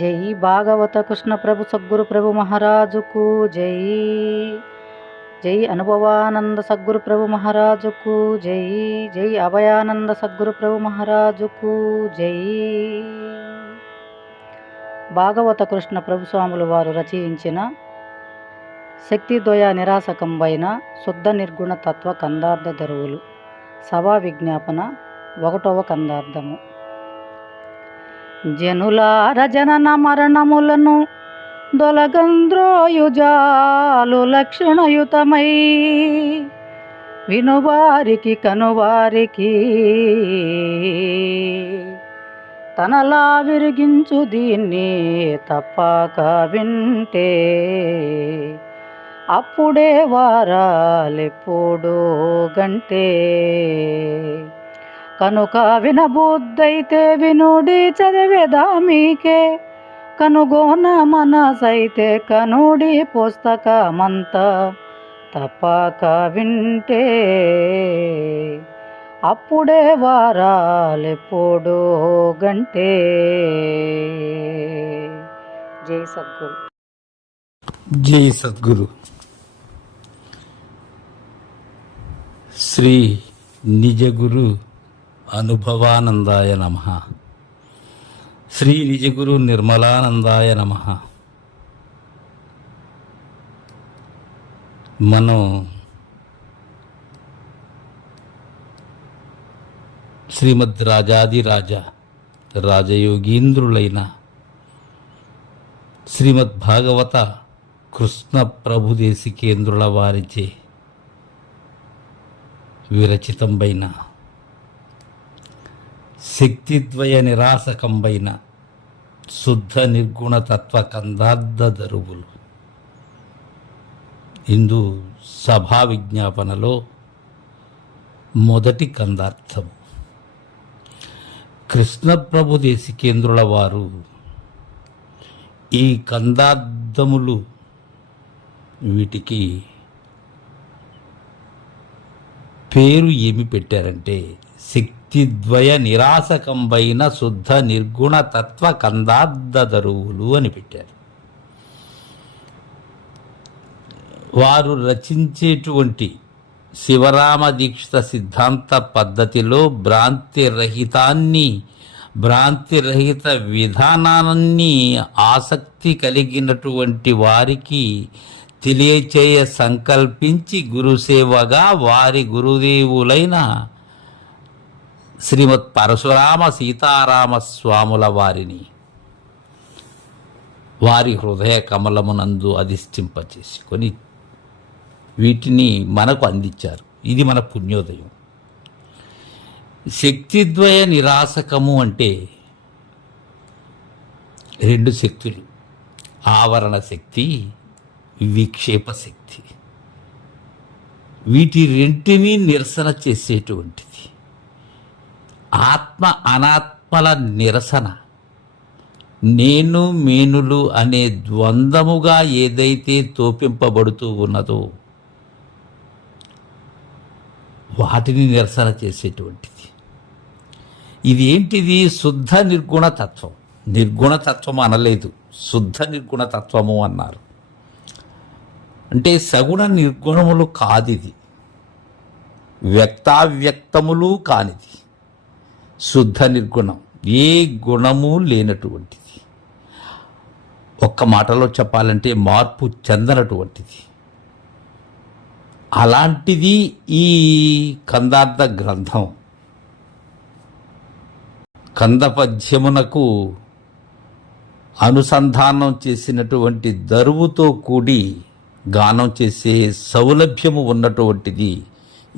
జై భాగవత కృష్ణ ప్రభు సద్గురు ప్రభు మహారాజుకు జై. జై అనుభవానంద సద్గురు ప్రభు మహారాజుకు జై. జై అభయానంద సద్గురు ప్రభు మహారాజుకు జై. భాగవత కృష్ణ ప్రభు స్వాములు వారు రచయించిన శక్తిద్వయ నిరాసకంబైన శుద్ధ నిర్గుణ తత్వ కందార్థ దరువులు సభా విజ్ఞాపన 1వ కందార్థము. జనులార జనన మరణములను దొలగంద్రోయుజాలు లక్షణయుతమై వినువారికి కనువారికి తనలా విరిగించు దీన్ని తప్పక వింటే అప్పుడే వారాలెప్పుడు గంటే కనుక వినబుద్ధైతే వినుడి చదివేదా మీకే కనుగోన మనసైతే కనుడి పుస్తకమంతా తప్పక వింటే అప్పుడే వారాలెప్పుడు గంటే. జై సద్గురు. జై సద్గురు. శ్రీ నిజగురు అనుభవానందాయ నమః. శ్రీ నిజగురు నిర్మలానందాయ నమః. మనం శ్రీమద్ రాజాదిరాజ రాజయోగీంద్రులైన శ్రీమద్ భాగవత కృష్ణ ప్రభుదేశికేంద్రుల వారిచే విరచితంబైన శక్తిద్వయ నిరాసకంబైన శుద్ధ నిర్గుణ తత్వ కందార్థ దరువులు ఇందు సభా విజ్ఞాపనలో మొదటి కందార్థము. కృష్ణప్రభు దేశికేంద్రుల వారు ఈ కందార్థములు వీటికి పేరు ఏమి పెట్టారంటే శక్తిద్వయ నిరాసకంబైన శుద్ధ నిర్గుణ తత్వ కందార్థ దరువులు అని పెట్టారు. వారు రచించేటువంటి శివరామ దీక్షిత సిద్ధాంత పద్ధతిలో భ్రాంతిరహిత విధానాన్ని ఆసక్తి కలిగినటువంటి వారికి తెలియచేయ సంకల్పించి గురుసేవగా వారి గురుదేవులైన శ్రీమద్ పరశురామ సీతారామ స్వాముల వారిని వారి హృదయ కమలమునందు అధిష్ఠింపచేసుకొని వీటిని మనకు అందించారు. ఇది మన పుణ్యోదయం. శక్తిద్వయ నిరాసకము అంటే 2 శక్తులు, ఆవరణ శక్తి, విక్షేప శక్తి. వీటి రెంటిని నిరసన చేసేటువంటిది. ఆత్మ అనాత్మల నిరసన, నేను మేనులు అనే ద్వంద్వముగా ఏదైతే తోపింపబడుతూ ఉన్నదో వాటిని నిరసన చేసేటువంటిది. ఇది ఏంటిది? శుద్ధ నిర్గుణతత్వం. నిర్గుణతత్వం అనలేదు, శుద్ధ నిర్గుణతత్వము అన్నారు. అంటే సగుణ నిర్గుణములు కాదిది, వ్యక్తావ్యక్తములు కానిది. శుద్ధ నిర్గుణం, ఏ గుణము లేనటువంటిది. ఒక్క మాటలో చెప్పాలంటే మార్పు చెందనటువంటిది. అలాంటిది ఈ కందార్థ గ్రంథం. కందపద్యమునకు అనుసంధానం చేసినటువంటి దరువుతో కూడి గానం చేసే సౌలభ్యము ఉన్నటువంటిది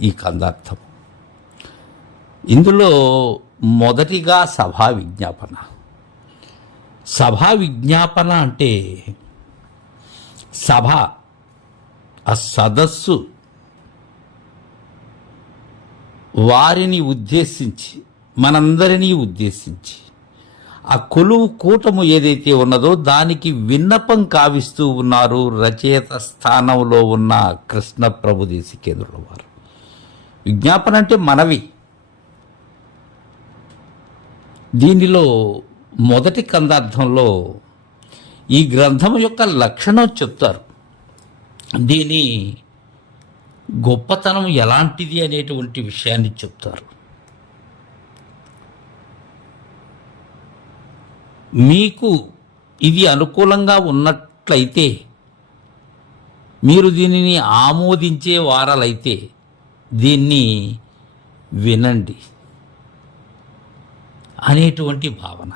ఈ కందార్థం. ఇందులో మొదటిగా సభా విజ్ఞాపన. సభా విజ్ఞాపన అంటే సభ, ఆ సదస్సు, వారిని ఉద్దేశించి, మనందరినీ ఉద్దేశించి ఆ కొలువు కూటము ఏదైతే ఉన్నదో దానికి విన్నపం కావిస్తూ ఉన్నారు రచయిత స్థానంలో ఉన్న కృష్ణ ప్రభు దేశికేంద్రుల వారు. విజ్ఞాపన అంటే మనవి. దీనిలో మొదటి కందార్థంలో ఈ గ్రంథం యొక్క లక్షణం చెప్తారు. దీని గొప్పతనం ఎలాంటిది అనేటువంటి విషయాన్ని చెప్తారు. మీకు ఇది అనుకూలంగా ఉన్నట్లయితే, మీరు దీనిని ఆమోదించే వారలైతే దీన్ని వినండి అనేటువంటి భావన.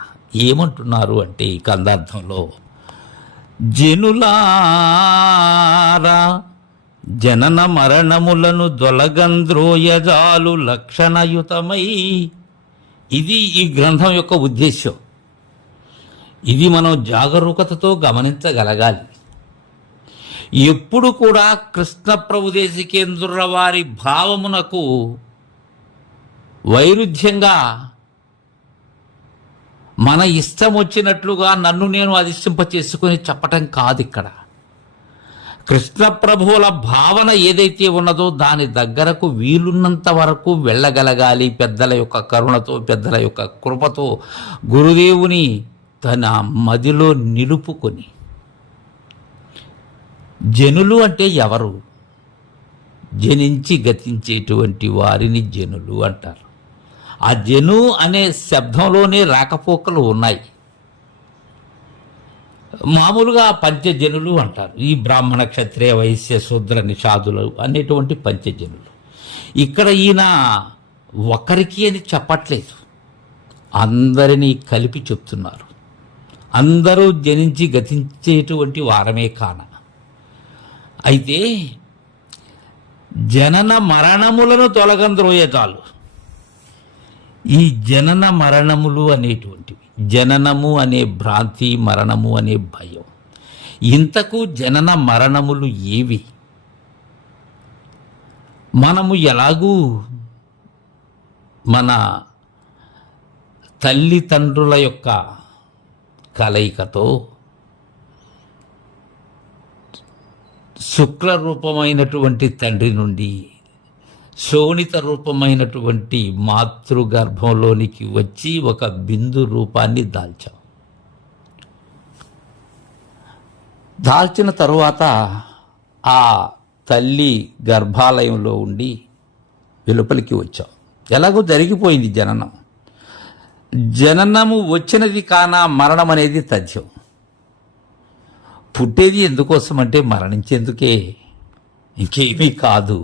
ఏమంటున్నారు అంటే ఈ కందార్థంలో, జనులారా జనన మరణములను దొలగంద్రోయజాలు లక్షణయుతమై. ఇది ఈ గ్రంథం యొక్క ఉద్దేశ్యం. ఇది మనం జాగరూకతతో గమనించగలగాలి. ఎప్పుడు కూడా కృష్ణప్రభు దేశికేంద్రుల వారి భావమునకు వైరుధ్యంగా మన ఇష్టం వచ్చినట్లుగా నన్ను నేను అధిష్టింప చేసుకుని చెప్పటం కాదు. ఇక్కడ కృష్ణప్రభువుల భావన ఏదైతే ఉన్నదో దాని దగ్గరకు వీలున్నంత వరకు వెళ్ళగలగాలి. పెద్దల యొక్క కరుణతో, పెద్దల యొక్క కృపతో, గురుదేవుని తన మదిలో నిలుపుకొని. జనులు అంటే ఎవరు? జనించి గతించేటువంటి వారిని జనులు అంటారు. ఆ జను అనే శబ్దంలోనే రాకపోకలు ఉన్నాయి. మామూలుగా పంచజనులు అంటారు. ఈ బ్రాహ్మణ, క్షత్రియ, వైశ్య, శూద్ర, నిషాదులు అనేటువంటి పంచజనులు. ఇక్కడ ఈయన ఒకరికి అని చెప్పట్లేదు, అందరినీ కలిపి చెప్తున్నారు. అందరూ జనించి గతించేటువంటి వారమే కాన. అయితే జనన మరణములను తొలగంద్రోయజాలు. ఈ జనన మరణములు అనేటువంటివి, జననము అనే భ్రాంతి, మరణము అనే భయం. ఇంతకు జనన మరణములు ఏవి? మనము ఎలాగూ మన తల్లిదండ్రుల యొక్క కలయికతో శుక్ల రూపమైనటువంటి తండ్రి నుండి శోణిత రూపమైనటువంటి మాతృగర్భంలోనికి వచ్చి ఒక బిందు రూపాన్ని దాల్చాం. దాల్చిన తరువాత ఆ తల్లి గర్భాలయంలో ఉండి వెలుపలికి వచ్చాం. ఎలాగో జరిగిపోయింది జననం. జననము వచ్చినది కాన మరణం అనేది తథ్యం. పుట్టేది ఎందుకోసం అంటే మరణించేందుకే, ఇంకేమీ కాదు.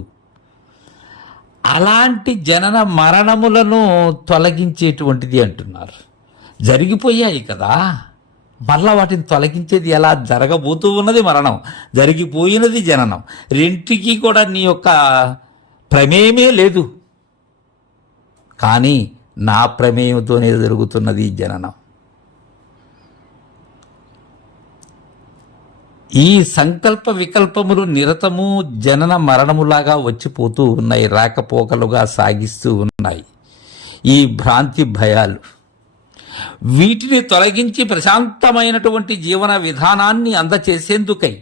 అలాంటి జనన మరణములను తొలగించేటువంటిది అంటున్నారు. జరిగిపోయాయి కదా, మరలా వాటిని తొలగించేది ఎలా? జరగబోతూ ఉన్నది మరణం, జరిగిపోయినది జననం. రెంటికి కూడా నీ యొక్క ప్రమేయమే లేదు. కానీ నా ప్రమేయంతోనే జరుగుతున్నది ఈ జననం. ఈ సంకల్ప వికల్పములు నిరతము జనన మరణములాగా వచ్చిపోతూ ఉన్నాయి, రాకపోకలుగా సాగిస్తూ ఉన్నాయి ఈ భ్రాంతి భయాలు. వీటిని తొలగించి ప్రశాంతమైనటువంటి జీవన విధానాన్ని అందచేసేందుకై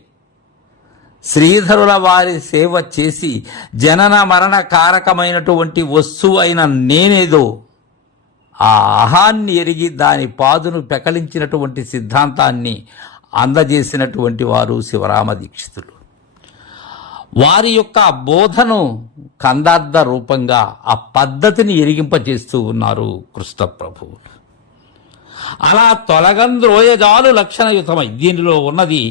శ్రీధరుల వారి సేవ చేసి జనన మరణ కారకమైనటువంటి వస్తువు అయిన నేనేదో ఆ అహాన్ని ఎరిగి దాని పాదును పెకలించినటువంటి సిద్ధాంతాన్ని అందజేసినటువంటి వారు శివరామ దీక్షితులు. వారి యొక్క బోధను కందార్థ రూపంగా ఆ పద్ధతిని ఎరిగింపచేస్తూ ఉన్నారు కృష్ణప్రభువులు. అలా తొలగంద్రోయజాలు లక్షణయుతమై, దీనిలో ఉన్నది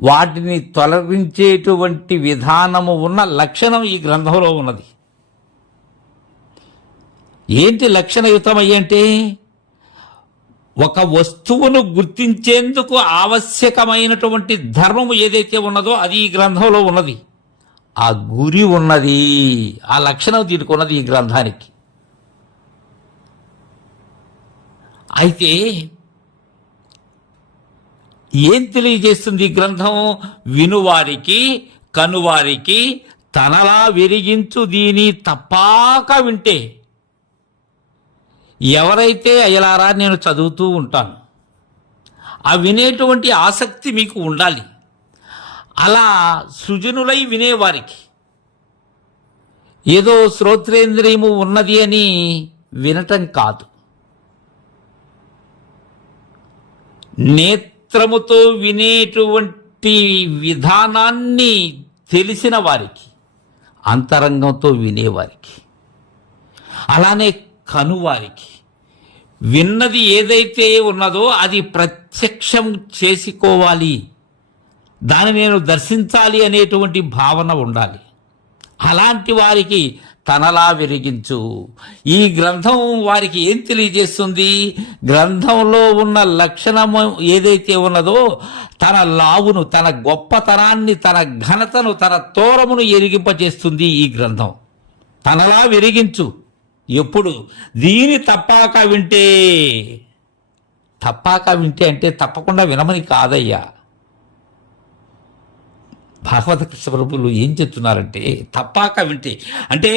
వాటిని తొలగించేటువంటి విధానము ఉన్న లక్షణం ఈ గ్రంథంలో ఉన్నది. ఏంటి లక్షణయుతమై అంటే? ఒక వస్తువును గుర్తించేందుకు ఆవశ్యకమైనటువంటి ధర్మము ఏదైతే ఉన్నదో అది ఈ గ్రంథంలో ఉన్నది. ఆ గురి ఉన్నది, ఆ లక్షణం దీనికి ఉన్నది ఈ గ్రంథానికి. అయితే ఏం తెలియజేస్తుంది ఈ గ్రంథం? వినువారికి, కనువారికి తనలా విరిగించు దీని తప్పాక వింటే. ఎవరైతే అయ్యలారా నేను చదువుతూ ఉంటాను, ఆ వినేటువంటి ఆసక్తి మీకు ఉండాలి. అలా సృజనులై వినేవారికి, ఏదో శ్రోత్రేంద్రియము ఉన్నది అని వినటం కాదు, నేత్రముతో వినేటువంటి విధానాన్ని తెలిసిన వారికి, అంతరంగంతో వినేవారికి, అలానే కనువారికి విన్నది ఏదైతే ఉన్నదో అది ప్రత్యక్షం చేసుకోవాలి, దాన్ని నేను దర్శించాలి అనేటువంటి భావన ఉండాలి. అలాంటి వారికి తనలా వెలిగించు. ఈ గ్రంథం వారికి ఏం తెలియజేస్తుంది? గ్రంథంలో ఉన్న లక్షణము ఏదైతే ఉన్నదో తన లావును, తన గొప్పతనాన్ని, తన ఘనతను, తన తోరమును ఎరిగింపచేస్తుంది ఈ గ్రంథం. తనలా వెలిగించు. ఎప్పుడు? దీని తప్పాక వింటే. తప్పాక వింటే అంటే తప్పకుండా వినమని కాదయ్యా. భాగవత కృష్ణ ప్రభువులు ఏం చెప్తున్నారంటే తప్పాక వింటే అంటే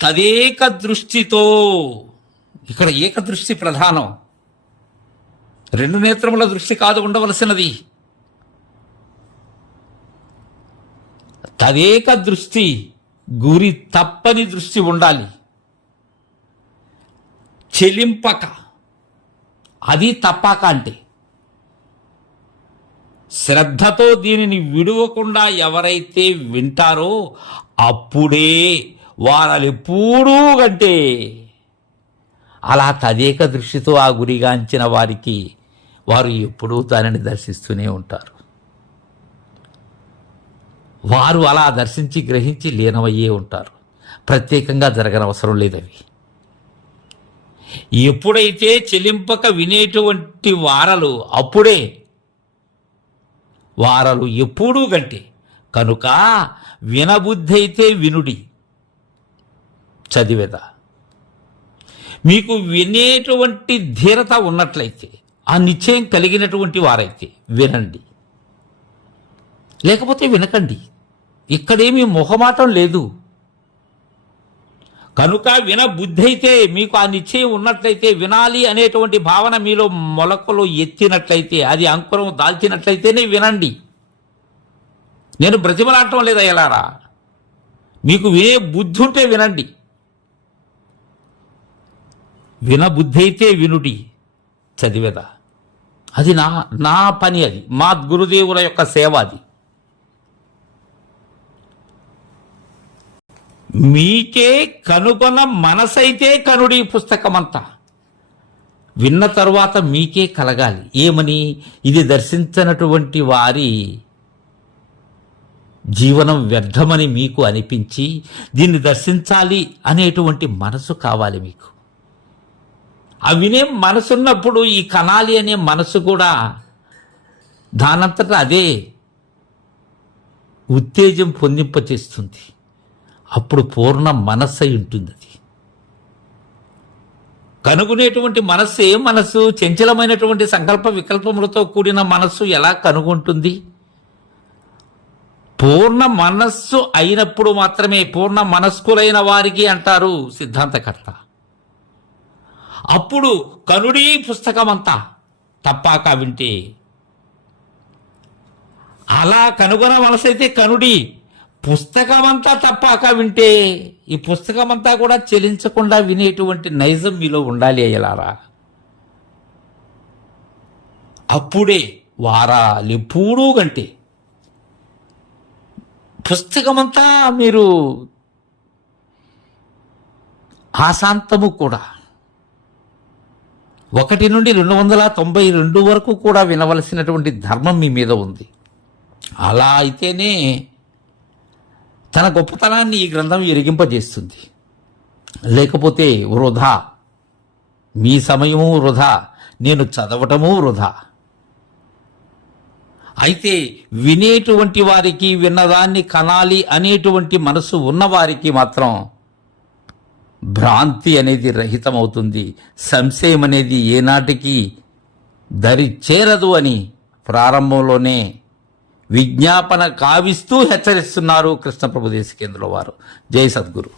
తదేక దృష్టితో. ఇక్కడ ఏకదృష్టి ప్రధానం, రెండు నేత్రముల దృష్టి కాదు ఉండవలసినది. తదేక దృష్టి, గురి తప్పని దృష్టి ఉండాలి. చెలింపక, అది తప్పాక అంటే. శ్రద్ధతో దీనిని విడవకుండా ఎవరైతే వింటారో అప్పుడే వారెప్పుడూ కంటే అలా తదేక దృష్టితో ఆ గురిగాంచిన వారికి వారు ఎప్పుడూ దానిని దర్శిస్తూనే ఉంటారు. వారు అలా దర్శించి గ్రహించి లీనమయ్యే ఉంటారు. ప్రత్యేకంగా జరగనవసరం లేదవి. ఎప్పుడైతే చెలింపక వినేటువంటి వారలు అప్పుడే వారలు ఎప్పుడూ గంటే. కనుక వినబుద్ధి అయితే వినుడి, చదివేదా. మీకు వినేటువంటి ధీరత ఉన్నట్లయితే, ఆ నిశ్చయం కలిగినటువంటి వారైతే వినండి, లేకపోతే వినకండి. ఇక్కడేమీ మొహమాటం లేదు. కనుక వినబుద్ధి అయితే, మీకు ఆ నిశ్చయం ఉన్నట్లయితే, వినాలి అనేటువంటి భావన మీలో మొలకలు ఎత్తినట్లయితే, అది అంకురం దాల్చినట్లయితేనే వినండి. నేను బ్రతిమలాడటం లేదా ఎలారా? మీకు వినే బుద్ధి ఉంటే వినండి. వినబుద్ధి అయితే వినుడి, చదివేదా. అది నా పని, అది మా గురుదేవుల యొక్క సేవ. అది మీకే కనుగొన మనసైతే కనుడి పుస్తకమంతా. విన్న తరువాత మీకే కలగాలి. ఏమని? ఇది దర్శించినటువంటి వారి జీవనం వ్యర్థమని మీకు అనిపించి దీన్ని దర్శించాలి అనేటువంటి మనసు కావాలి మీకు. ఆ వినే మనసున్నప్పుడు ఈ కనాలి అనే మనసు కూడా దానంతటా అదే ఉత్తేజం పొందింపచేస్తుంది. అప్పుడు పూర్ణ మనస్సు అయి ఉంటుంది. అది కనుగొనేటువంటి మనస్సు ఏ మనస్సు? చంచలమైనటువంటి సంకల్ప వికల్పములతో కూడిన మనస్సు ఎలా కనుగొంటుంది? పూర్ణ మనస్సు అయినప్పుడు మాత్రమే. పూర్ణ మనస్కులైన వారికి అంటారు సిద్ధాంతకర్త. అప్పుడు కనుడి పుస్తకమంతా తప్పాక వింటే. అలా కనుగొన మనసైతే కనుడి పుస్తకమంతా తప్పాక వింటే. ఈ పుస్తకమంతా కూడా చెలించకుండా వినేటువంటి నైజం మీలో ఉండాలి అయ్యలారా. అప్పుడే వారాలెప్పుడూ కంటే పుస్తకమంతా మీరు ఆశాంతము కూడా 1 నుండి 292 వరకు కూడా వినవలసినటువంటి ధర్మం మీ మీద ఉంది. అలా అయితేనే తన గొప్పతనాన్ని ఈ గ్రంథం ఎరిగింపజేస్తుంది. లేకపోతే వృధా, మీ సమయము వృధా, నేను చదవటము వృధా. అయితే వినేటువంటి వారికి, విన్నదాన్ని కనాలి అనేటువంటి మనసు ఉన్నవారికి మాత్రం భ్రాంతి అనేది రహితమవుతుంది. సంశయం అనేది ఏనాటికి దరి చేరదు అని ప్రారంభంలోనే విజ్ఞాపన కావిస్తూ హెచ్చరిస్తున్నారు కృష్ణ ప్రభు దేశికేంద్రుల వారు. జై సద్గురు.